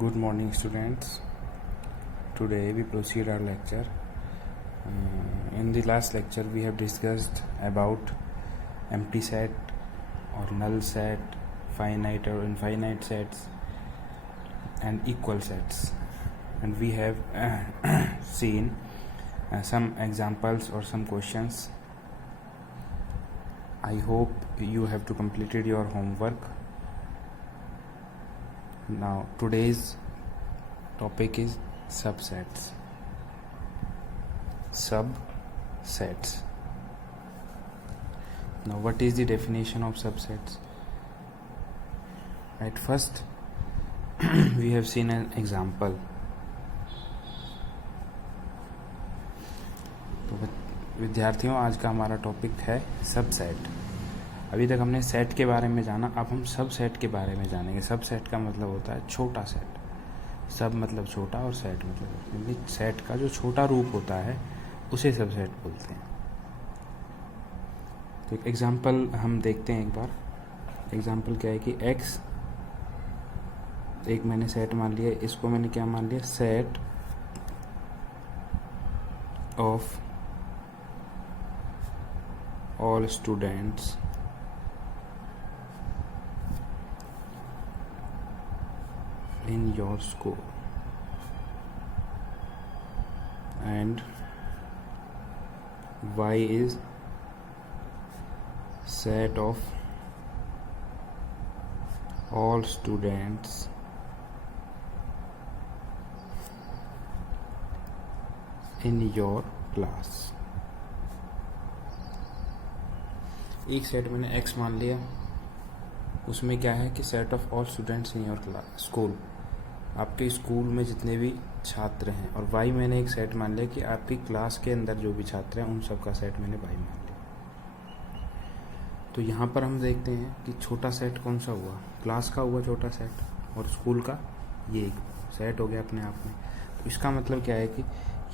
Good morning, students. Today we proceed our lecture. In the last lecture, we have discussed about empty set or null set, finite or infinite sets, and equal sets. And we have seen some examples or some questions. I hope you have to completed your homework. Now today's topic is subsets. Now what is the definition of subsets? At first we have seen an example. तो विद्यार्थियों, आज का हमारा topic है subset. अभी तक हमने set के बारे में जाना, अब हम सब सेट के बारे में जानेंगे. सब सेट का मतलब होता है छोटा सेट. सब मतलब छोटा और सेट मतलब सेट का जो छोटा रूप होता है उसे सब सेट बोलते हैं. तो एक एग्जांपल हम देखते हैं एक बार. एग्जांपल क्या है कि x एक मैंने सेट मान लिया, इसको मैंने क्या मान लिया, set of all students in your school, and y is set of all students in your class. एक सेट मैंने x मान लिया, उसमें क्या है कि set of all students in your class school, आपके स्कूल में जितने भी छात्र हैं. और y मैंने एक सेट मान लिया कि आपकी क्लास के अंदर जो भी छात्र हैं उन सब का सेट मैंने y मान लिया. तो यहाँ पर हम देखते हैं कि छोटा सेट कौन सा हुआ, क्लास का हुआ छोटा सेट, और स्कूल का ये एक सेट हो गया अपने आप में. तो इसका मतलब क्या है कि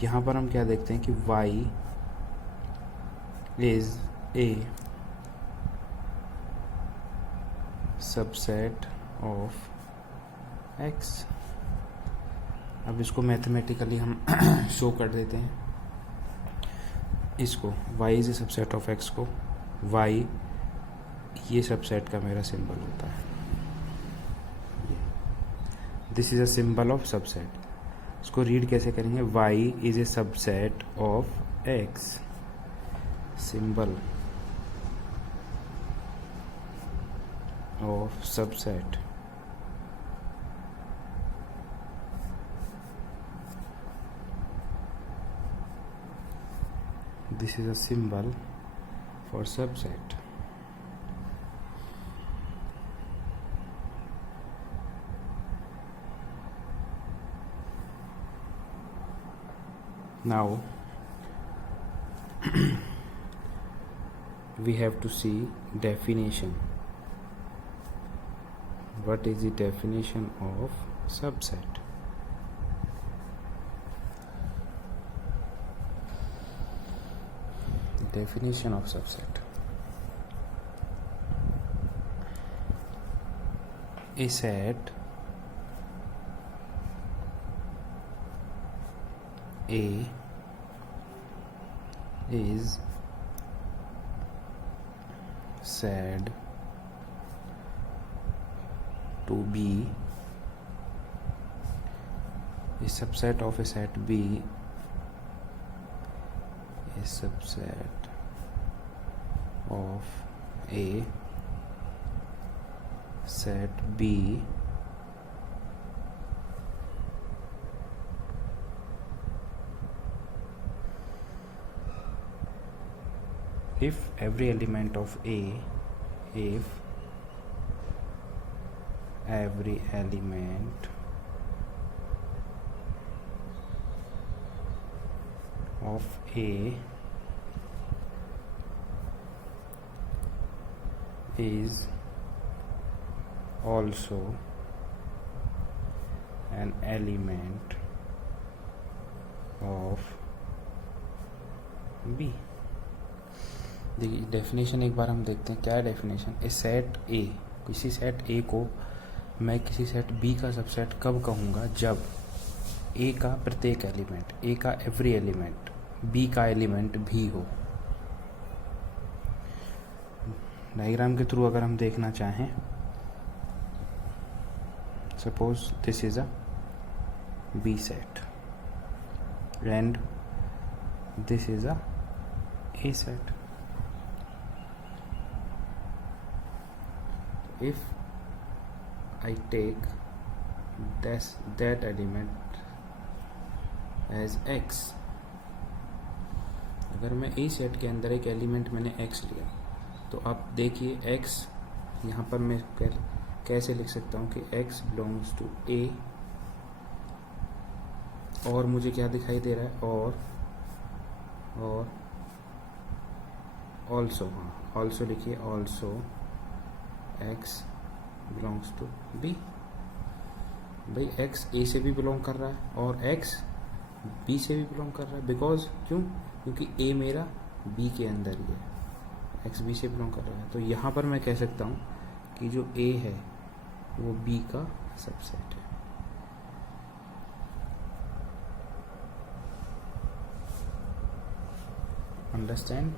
यहाँ पर हम क्या देखते हैं कि y is a subset of x. अब इसको मैथमेटिकली हम शो कर देते हैं. इसको y is a subset of x को y ये सबसेट का मेरा सिंबल होता है. This is a symbol of subset. इसको रीड कैसे करेंगे, y is a subset of x, symbol of subset. This is a symbol for subset. Now we have to see definition. What is the definition of subset? Definition of subset: a set A is said to be a subset of a set B, a subset of A set B if every element of A, if every element of A is also an element of B. देखिए definition एक बार हम देखते हैं क्या है definition. ए set ए, किसी set ए को मैं किसी सेट बी का सबसेट कब कहूँगा, जब ए का प्रत्येक एलिमेंट, ए का एवरी एलिमेंट बी का एलिमेंट भी हो। डायग्राम के थ्रू अगर हम देखना चाहें, suppose this is a B set and this is a A set. If I take that element as x, अगर मैं ए सेट के अंदर एक एलिमेंट मैंने x लिया, तो आप देखिए x यहाँ पर मैं कैसे लिख सकता हूँ कि x बिलोंग्स टू a, और मुझे क्या दिखाई दे रहा है, और ऑल्सो, हाँ ऑल्सो लिखिए, also x belongs to b। भाई x a से भी बिलोंग कर रहा है और x b से भी बिलोंग कर रहा है, बिकॉज क्योंकि a मेरा b के अंदर ही है, x b से बिलोंग कर रहा है। तो यहाँ पर मैं कह सकता हूँ कि जो a है वो b का सबसेट है। अंडरस्टैंड?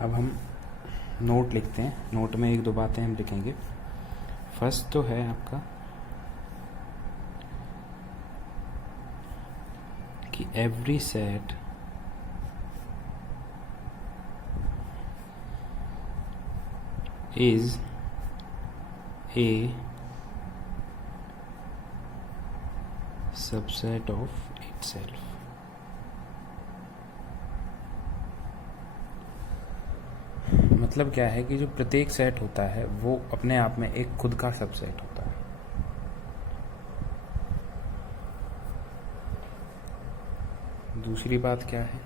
अब हम नोट लिखते हैं। नोट में एक दो बातें हम लिखेंगे। फर्स्ट तो है आपका कि every set is a subset of itself. मतलब क्या है कि जो प्रत्येक सेट होता है वो अपने आप में एक खुद का सबसेट होता है। दूसरी बात क्या है,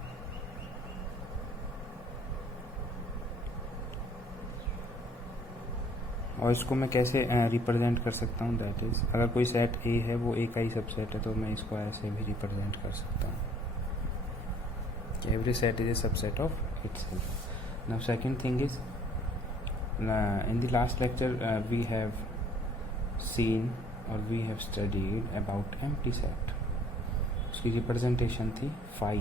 और इसको मैं कैसे रिप्रेजेंट कर सकता हूँ, दैट इज अगर कोई सेट ए है वो ए का ही सबसेट है, तो मैं इसको ऐसे भी रिप्रेजेंट कर सकता हूँ कि every set is a subset of itself. Now second thing is, in the last lecture we have seen or we have studied about empty set. उसकी रिप्रेजेंटेशन थी फाई,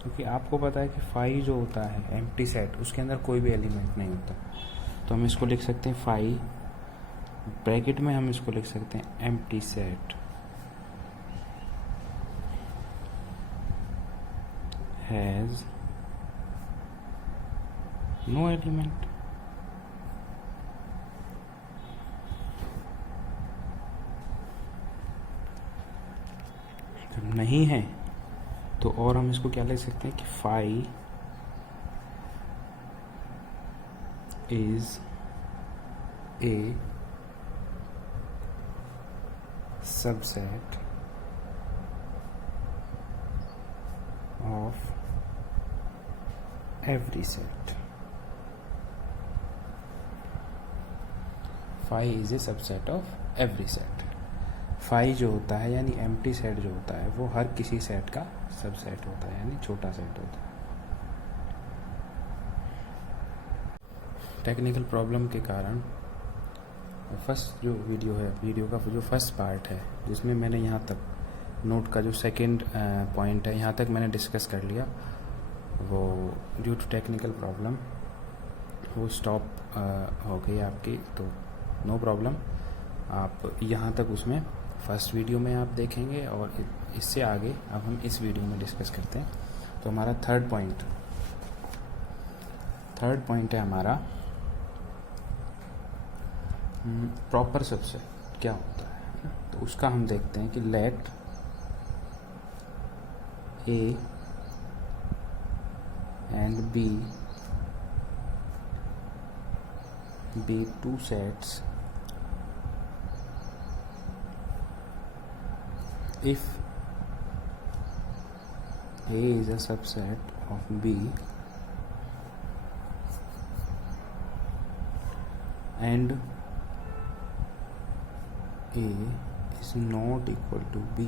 क्योंकि आपको पता है कि फाई जो होता है एम्प्टी सेट, उसके अंदर कोई भी एलिमेंट नहीं होता। तो हम इसको लिख सकते हैं फाई, ब्रैकेट में हम इसको लिख सकते हैं empty set has no element। जब नहीं है तो और हम इसको क्या लिख सकते हैं कि phi is a subset of every set। phi is a subset of every set। phi जो होता है यानी empty set जो होता है वो हर किसी सेट का सबसेट होता है, यानी छोटा सेट होता है। टेक्निकल प्रॉब्लम के कारण फर्स्ट जो वीडियो का जो फर्स्ट पार्ट है, जिसमें मैंने यहाँ तक नोट का जो सेकंड पॉइंट है यहाँ तक मैंने डिस्कस कर लिया, वो ड्यू टू टेक्निकल प्रॉब्लम वो स्टॉप हो गई आपकी। तो नो प्रॉब्लम, आप यहाँ तक उसमें फर्स्ट वीडियो में आप देखेंगे, और इससे आगे अब हम इस वीडियो में डिस्कस करते हैं। तो हमारा थर्ड पॉइंट है हमारा प्रॉपर सबसेट क्या होता है। तो उसका हम देखते हैं कि let A and B be two sets if A is a subset of B and A is not equal to B.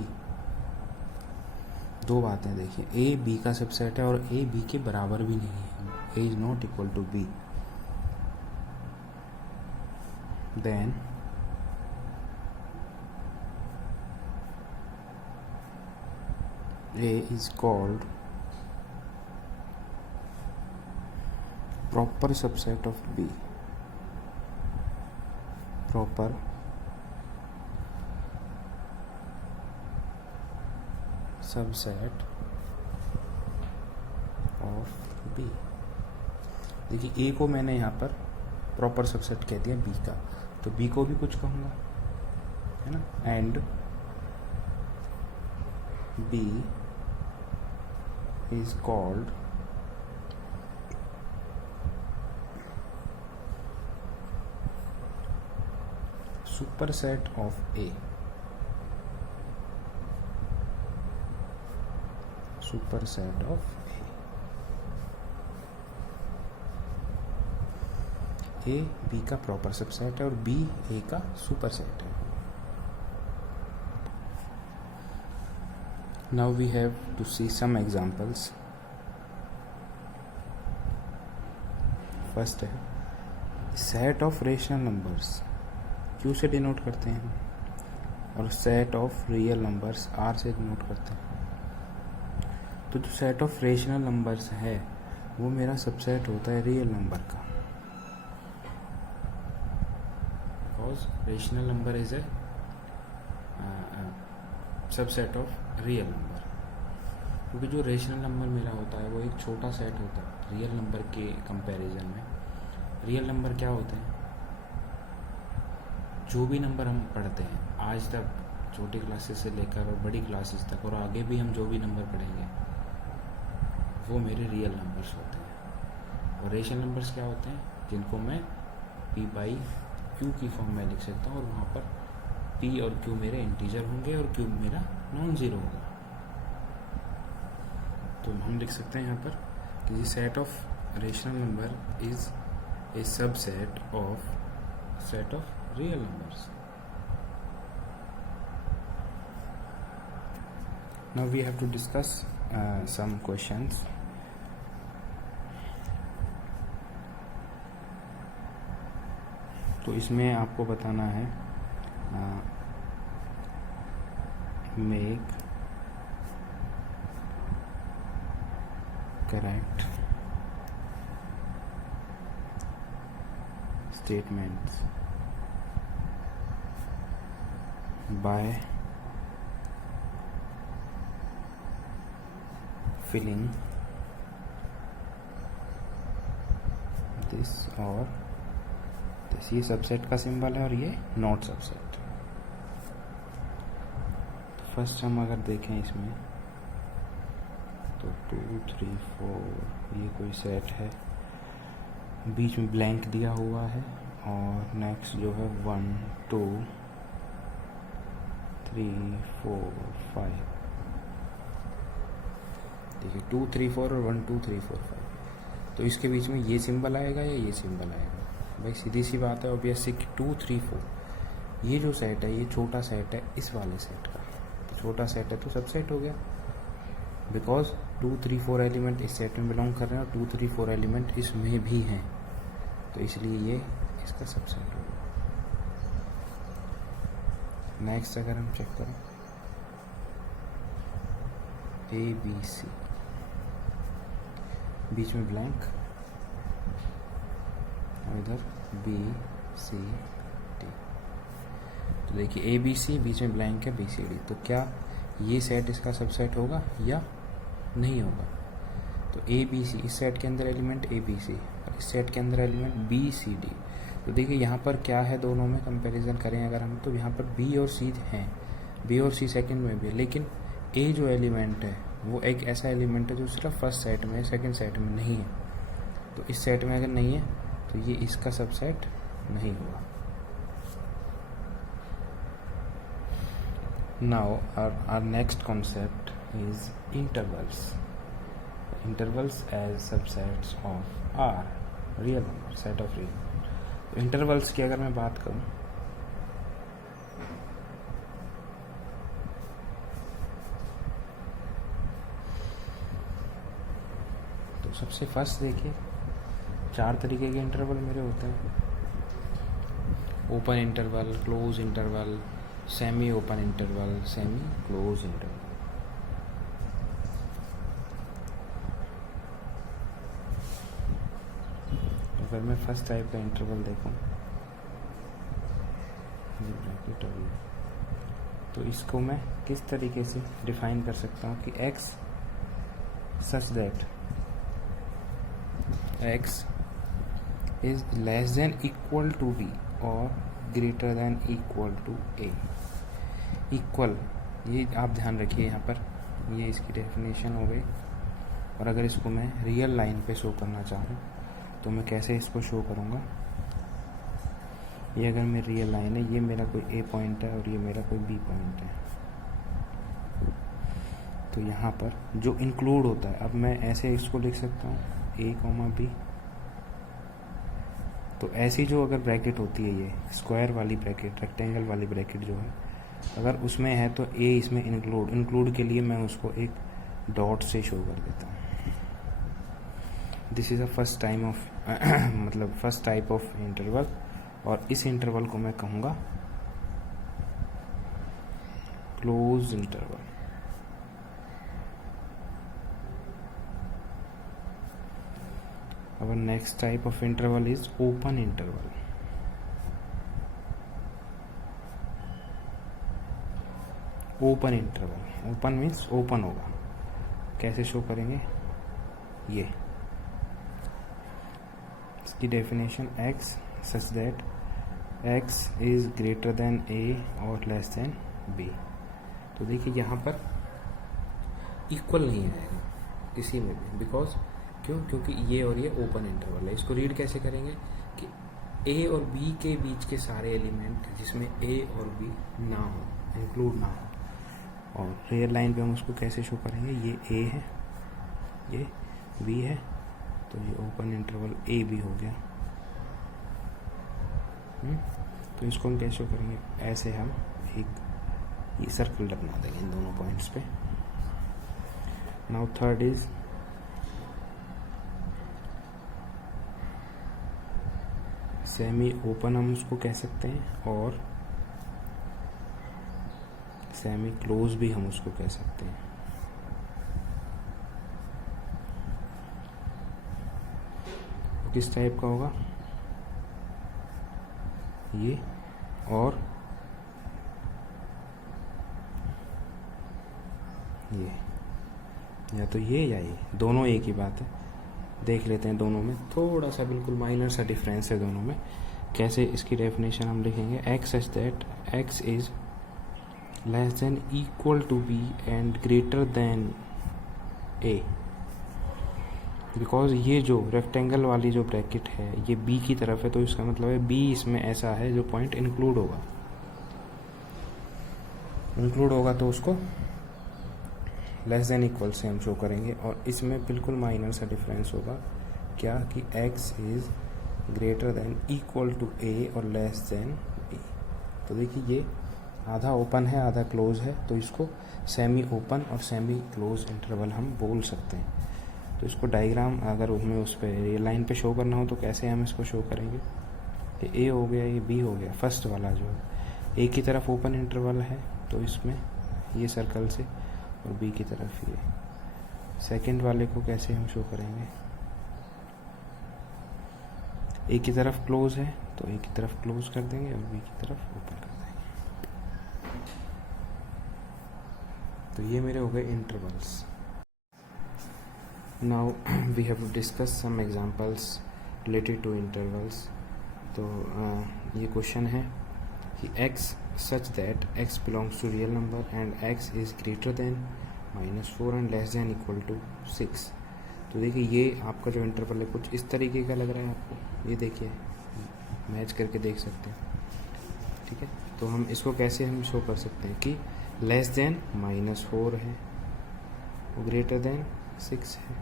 दो बातें देखिए, ए बी का सबसेट है और ए बी के बराबर भी नहीं है। A is not equal to B, then A is called proper subset of B. Proper subset of B। देखिए A को मैंने यहाँ पर प्रॉपर सबसेट कह दिया B का, तो B को भी कुछ कहूँगा, है ना। And B is called superset of A। Superset of A B का प्रॉपर सबसेट है और B A का सुपरसेट है। Now we have to see some examples. First है set of rational numbers, Q से डिनोट करते हैं, और set of real numbers R से डिनोट करते हैं। तो जो set of rational numbers है वो मेरा सबसेट होता है रियल नंबर का, because rational number is a subset of real number. क्योंकि जो रेशनल नंबर मेरा होता है वो एक छोटा सेट होता है रियल नंबर के कंपैरिजन में। रियल नंबर क्या होते हैं, जो भी नंबर हम पढ़ते हैं आज तक, छोटी क्लासेस से लेकर और बड़ी क्लासेस तक, और आगे भी हम जो भी नंबर पढ़ेंगे वो मेरे रियल नंबर्स होते हैं। और रेशनल नंबर्स क्या होते हैं, जिनको मैं P बाई Q की फॉर्म में लिख सकता हूँ, और वहाँ पर P और Q मेरे इंटीजर होंगे और Q मेरा नॉन ज़ीरो होगा। तो हम लिख सकते हैं यहाँ पर कि set of rational number is a subset of set of real numbers. Now we have to discuss some questions. तो इसमें आपको बताना है make correct statements by filling this or this। ये सबसेट का सिंबल है और ये नॉट सबसेट। फर्स्ट हम अगर देखें इसमें तो 2 3 4 ये कोई सेट है, बीच में ब्लैंक दिया हुआ है, और नेक्स्ट जो है 1 2 3 4 5, देखिए 2 3 4 और 1 2 3 4 5। तो इसके बीच में ये सिंबल आएगा या ये सिंबल आएगा। भाई सीधी सी बात है ऑब्वियसली कि 2 3 4 ये जो सेट है ये छोटा सेट है इस वाले सेट का, तो छोटा सेट है तो सबसेट हो गया, बिकॉज 2 3 4 एलिमेंट इस सेट में बिलोंग कर रहे हैं और 2 3 4 एलिमेंट इसमें भी हैं, तो इसलिए ये इसका सबसेट होगा। नेक्स्ट अगर हम चेक करें ABC, बीच में ब्लैंक और इधर BCD। तो देखिए ABC बीच में ब्लैंक है BCD, तो क्या ये सेट इसका सबसेट होगा या नहीं होगा। तो ABC इस सेट के अंदर एलिमेंट ABC और इस सेट के अंदर एलिमेंट BCD। तो देखिए यहाँ पर क्या है, दोनों में कंपैरिजन करें अगर हम, तो यहाँ पर B और C हैं, B और C सेकंड में भी है, लेकिन A जो एलिमेंट है वो एक ऐसा एलिमेंट है जो सिर्फ फर्स्ट सेट में है, सेकंड सेट में नहीं है। तो इस सेट में अगर नहीं है तो ये इसका सबसेट नहीं होगा। Now our next concept is intervals. Intervals as subsets of R, real number, set of real number. तो intervals की अगर मैं बात करूं सबसे फर्स्ट देखिए 4 तरीके के इंटरवल मेरे होते हैं, open interval, close interval, semi open interval, semi close interval. अगर मैं फर्स्ट टाइप का इंटरवल देखूं ब्रैकेट और तो इसको मैं किस तरीके से डिफाइन कर सकता हूँ कि x such that x is less than equal to b और greater than equal to a। Equal, ये आप ध्यान रखिए यहाँ पर, ये इसकी डेफिनेशन हो गई। और अगर इसको मैं रियल लाइन पे शो करना चाहूँ तो मैं कैसे इसको शो करूँगा। ये अगर मेरी रियल लाइन है, ये मेरा कोई ए पॉइंट है और ये मेरा कोई बी पॉइंट है, तो यहाँ पर जो इंक्लूड होता है, अब मैं ऐसे इसको लिख सकता हूँ ए कॉमा बी। तो ऐसी जो अगर ब्रैकेट होती है, ये स्क्वायर वाली ब्रैकेट, रेक्टेंगल वाली ब्रैकेट जो है, अगर उसमें है तो ए इसमें इंक्लूड के लिए मैं उसको एक डॉट से शो कर देता हूँ। This is a first time of मतलब फर्स्ट टाइप ऑफ इंटरवल, और इस इंटरवल को मैं कहूँगा close interval. Our next type of interval is open interval. Open interval, open means open होगा। कैसे शो करेंगे, ये इसकी definition x such that x is greater than a और लेस देन b। तो देखिए यहाँ पर इक्वल नहीं आएगा किसी में भी, बिकॉज क्योंकि ये और ये ओपन इंटरवल है। इसको रीड कैसे करेंगे कि a और b के बीच के सारे एलिमेंट जिसमें a और b ना हो, इंक्लूड ना हो। और रियल लाइन पे हम उसको कैसे शो करेंगे, ये a है, ये b है, तो ये ओपन इंटरवल a b हो गया। तो इसको हम कैसे शो करेंगे, ऐसे हम एक ये सर्कल बना देंगे इन दोनों पॉइंट्स पे। Now third is semi open, हम उसको कह सकते हैं, और सेमी क्लोज भी हम उसको कह सकते हैं। किस टाइप का होगा, ये और ये, या तो ये या ये, दोनों एक ही बात है। देख लेते हैं दोनों में थोड़ा सा बिल्कुल माइनर सा डिफरेंस है दोनों में। कैसे इसकी डेफिनेशन हम लिखेंगे, x such that x is less than equal to b and greater than a। Because ये जो रेक्टेंगल वाली जो ब्रैकेट है ये b की तरफ है, तो इसका मतलब है b इसमें ऐसा है जो पॉइंट इंक्लूड होगा तो उसको लेस देन इक्वल से हम शो करेंगे। और इसमें बिल्कुल माइनर सा डिफरेंस होगा, क्या कि x is greater than equal to a और लेस देन b। तो देखिए ये आधा ओपन है आधा क्लोज है, तो इसको सेमी ओपन और सेमी क्लोज इंटरवल हम बोल सकते हैं। तो इसको डायग्राम अगर हमें उस पर रियल लाइन पे शो करना हो तो कैसे हम इसको शो करेंगे, ये a हो गया, ये b हो गया। फर्स्ट वाला जो है a की तरफ ओपन इंटरवल है तो इसमें ये सर्कल से, और b की तरफ ये। सेकंड वाले को कैसे हम शो करेंगे, a की तरफ क्लोज है तो a की तरफ क्लोज कर देंगे और b की तरफ ओपन कर देंगे। तो ये मेरे हो गए intervals. Now we have to discuss some examples related to intervals. तो ये क्वेश्चन है कि x such that x belongs to real number and x is greater than -4 and less than equal to 6। तो देखिए ये आपका जो इंटरवल है कुछ इस तरीके का लग रहा है आपको, ये देखिए मैच करके देख सकते हैं, ठीक है। तो हम इसको कैसे हम शो कर सकते हैं कि लेस देन -4 है और ग्रेटर देन 6 है,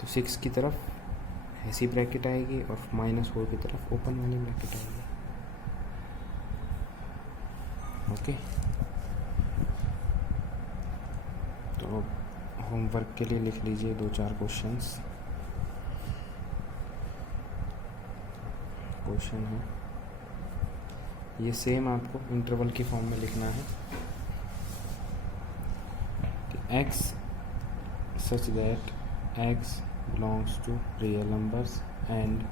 तो 6 की तरफ ऐसी ब्रैकेट आएगी और -4 की तरफ ओपन वाली ब्रैकेट आएगी। ओके, तो होमवर्क के लिए लिख लीजिए 2-4 क्वेश्चन है। ये सेम आपको इंटरवल की फॉर्म में लिखना है कि x such that x belongs to real numbers and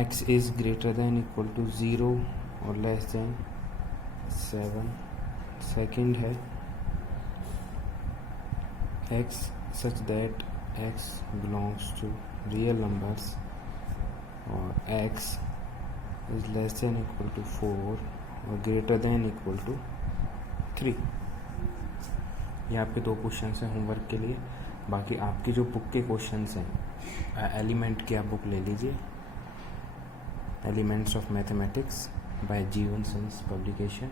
x is greater than equal to 0 or less than 7। Second है x such that x belongs to real numbers और x is less than equal to 4 और greater than equal to 3। ये आपके 2 questions हैं homework के लिए। बाकी आपकी जो बुक के क्वेश्चंस हैं, एलिमेंट की आप बुक ले लीजिए, एलिमेंट्स ऑफ मैथमेटिक्स बाय जीवन सन्स पब्लिकेशन।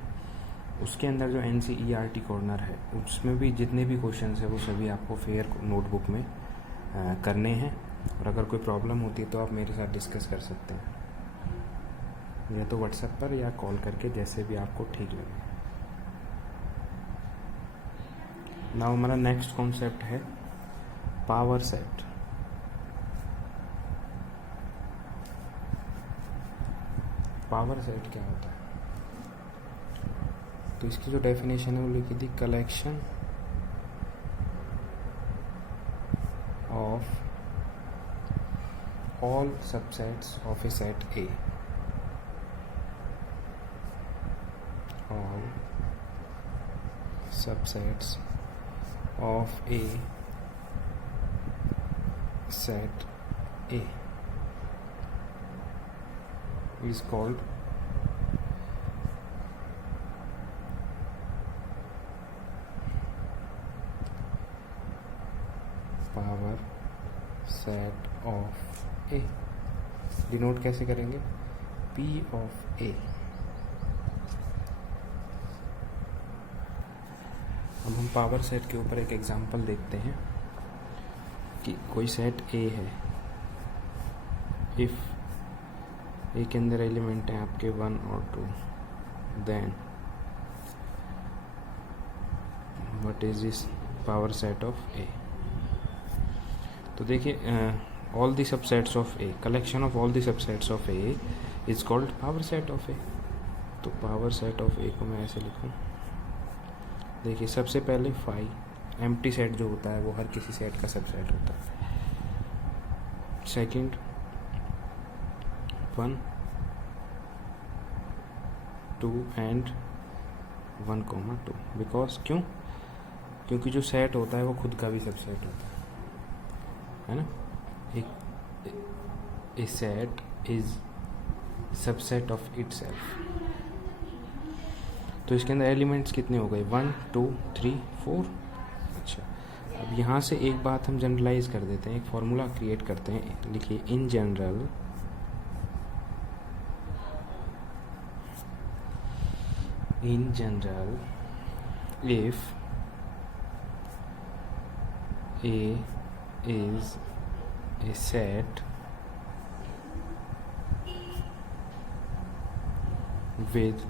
उसके अंदर जो NCERT कॉर्नर है उसमें भी जितने भी क्वेश्चंस हैं वो सभी आपको फेयर नोटबुक में करने हैं। और अगर कोई प्रॉब्लम होती है तो आप मेरे साथ डिस्कस कर सकते हैं, या तो व्हाट्सएप पर या कॉल करके, जैसे भी आपको ठीक लगे। नाउ हमारा नेक्स्ट कॉन्सेप्ट है पावर सेट। पावर सेट क्या होता है? तो इसकी जो डेफिनेशन है वो लिखी थी, collection of all subsets of a set A, all subsets of a set A is called power set of A। Denote कैसे करेंगे? P of A। अब हम पावर सेट के ऊपर एक एग्जांपल देखते हैं कि कोई सेट A है। इफ A के अंदर एलिमेंट हैं आपके 1 और 2, then what is this power set of A। तो देखिए, all the subsets of A, collection of all the subsets of A is called power set of A। तो power set of A को मैं ऐसे लिखूँ, देखिए सबसे पहले 5 एम्प्टी सेट जो होता है वो हर किसी सेट का सबसेट होता है। सेकंड 1 2 एंड 1,2, बिकॉज क्योंकि जो सेट होता है वो खुद का भी सबसेट होता है ना। A set is subset of itself। तो इसके अंदर एलिमेंट्स कितने हो गए? 1 2 3 4। अच्छा, अब यहाँ से एक बात हम जनरलाइज कर देते हैं, एक फॉर्मूला क्रिएट करते हैं। लिखिए, in general if A is a set with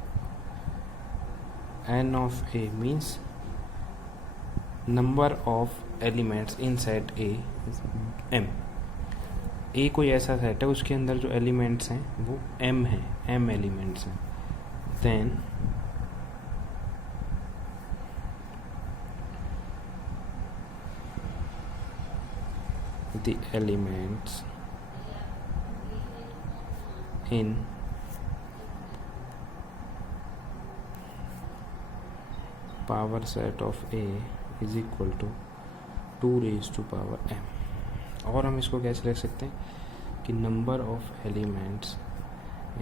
n of A, means number of elements in set A is m। A कोई ऐसा सेट है उसके अंदर जो एलिमेंट्स हैं वो m हैं, m एलिमेंट्स हैं। Then the elements in power set of A is equal to 2 raised to power m। और हम इसको कैसे लिख सकते हैं कि number of elements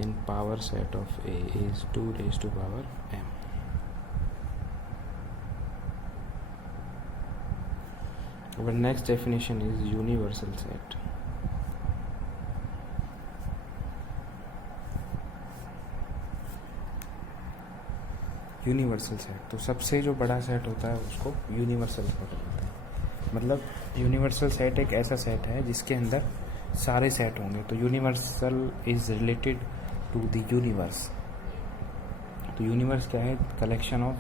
in power set of A is 2 raised to power m। Our next definition is universal set। Universal set, तो सबसे जो बड़ा सेट होता है उसको यूनिवर्सल सेट कहते हैं। मतलब यूनिवर्सल सेट एक ऐसा सेट है जिसके अंदर सारे सेट होंगे। तो universal is related to the universe. तो यूनिवर्स क्या है? कलेक्शन ऑफ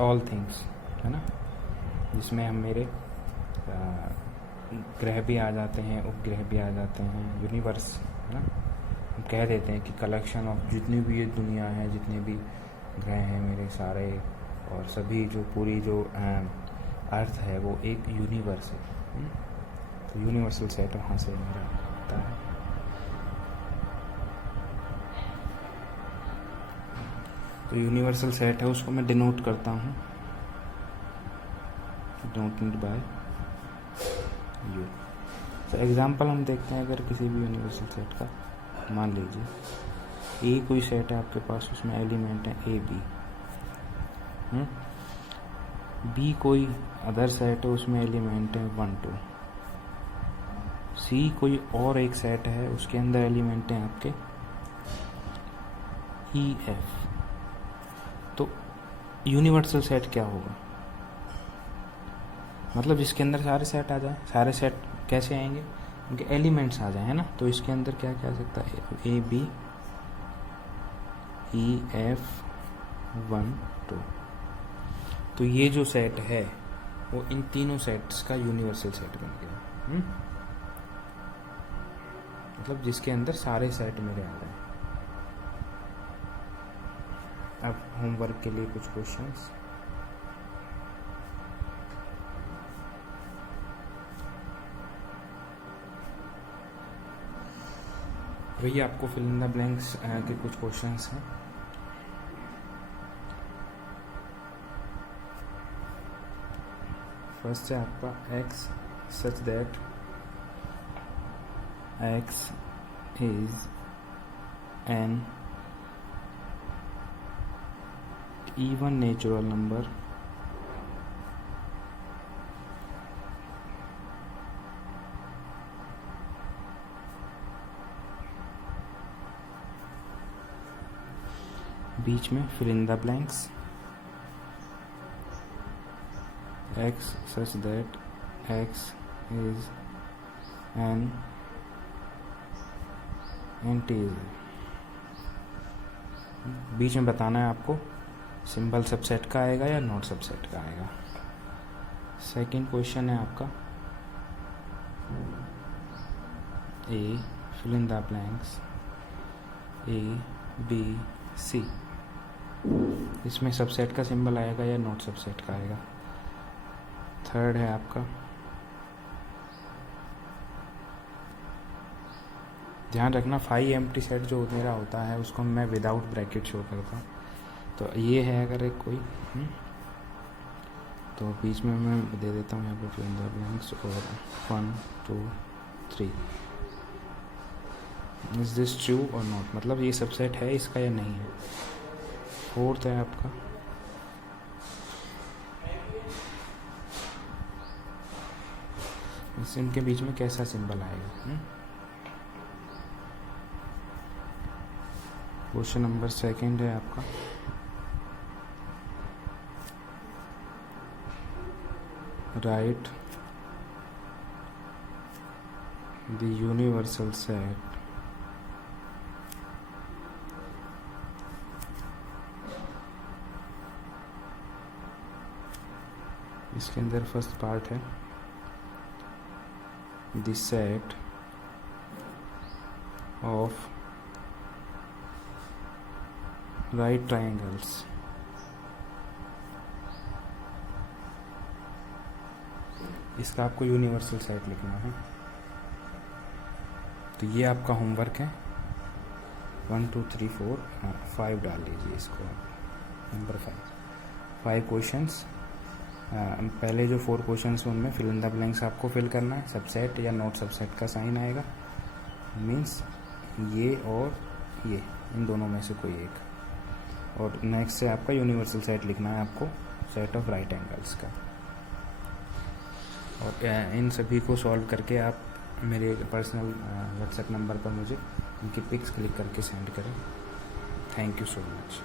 ऑल थिंग्स, है ना, जिसमें हम मेरे ग्रह भी आ जाते हैं, उपग्रह भी आ जाते हैं, यूनिवर्स, है ना। हम कह देते हैं कि कलेक्शन ऑफ जितनी भी ये दुनिया है, जितने भी ग्रह हैं मेरे सारे, और सभी जो पूरी जो अर्थ है वो एक यूनिवर्स है। तो यूनिवर्सल सेट वहाँ से मेरा आता है। तो यूनिवर्सल सेट है, उसको मैं डिनोट करता हूँ, डिनोटेड बाय यू। तो एग्जांपल हम देखते हैं, अगर किसी भी यूनिवर्सल सेट का, मान लीजिए ए कोई सेट है आपके पास, उसमें एलिमेंट है ए बी, बी कोई अदर सेट है, उसमें एलिमेंट है 1 2, सी कोई और एक सेट है, उसके अंदर एलिमेंट हैं आपके ई एफ। तो यूनिवर्सल सेट क्या होगा, मतलब जिसके अंदर सारे सेट आ जाए। सारे सेट कैसे आएंगे, उनके एलिमेंट्स आ जाए, है ना। तो इसके अंदर क्या क्या आ सकता है, ए बी ई एफ 1 2। तो ये जो सेट है वो इन तीनों सेट्स का यूनिवर्सल सेट बन गया। मतलब जिसके अंदर सारे सेट मेरे आ रहे हैं। अब होमवर्क के लिए कुछ क्वेश्चंस। वही आपको फिल इन द ब्लैंक्स के कुछ क्वेश्चंस हैं। फर्स्ट है आपका x such that x is an even natural number बीच में fill in the blanks x such that x is an integer। बीच में बताना है आपको सिंबल सबसेट का आएगा या नॉट सबसेट का आएगा। सेकंड क्वेश्चन है आपका A fill in the blanks A B C, इसमें सबसेट का सिंबल आएगा या नॉट सबसेट का आएगा। थर्ड है आपका ध्यान रखना 5 एम्प्टी सेट जो मेरा होता है उसको मैं विदाउट ब्रैकेट शो करता हूँ। तो ये है अगर एक कोई तो बीच में मैं दे देता हूँ यहाँ पर फिल इन द ब्लैंक्स और 1 2 3। इज दिस ट्रू और नॉट, मतलब ये सबसेट है इसका या नहीं है। फोर्थ है आपका इनके बीच में कैसा सिंबल आएगा। क्वेश्चन नंबर सेकंड है आपका राइट द यूनिवर्सल सेट इसके अंदर फर्स्ट पार्ट है the set of right triangles इसका आपको यूनिवर्सल सेट लिखना है। तो ये आपका होमवर्क है 1 2 3 4 5 डाल लीजिए इसको नंबर 5 क्वेश्चंस। पहले जो 4 क्वेश्चंस हैं उनमें फिल इन द ब्लैंक्स आपको फिल करना है। सबसेट या नॉट सबसेट का साइन आएगा, मींस ये और ये इन दोनों में से कोई एक। और नेक्स्ट से आपका यूनिवर्सल सेट लिखना है आपको, सेट ऑफ राइट एंगल्स का। और इन सभी को सॉल्व करके आप मेरे पर्सनल व्हाट्सएप नंबर पर मुझे इनकी पिक्स क्लिक करके सेंड करें। Thank you so much.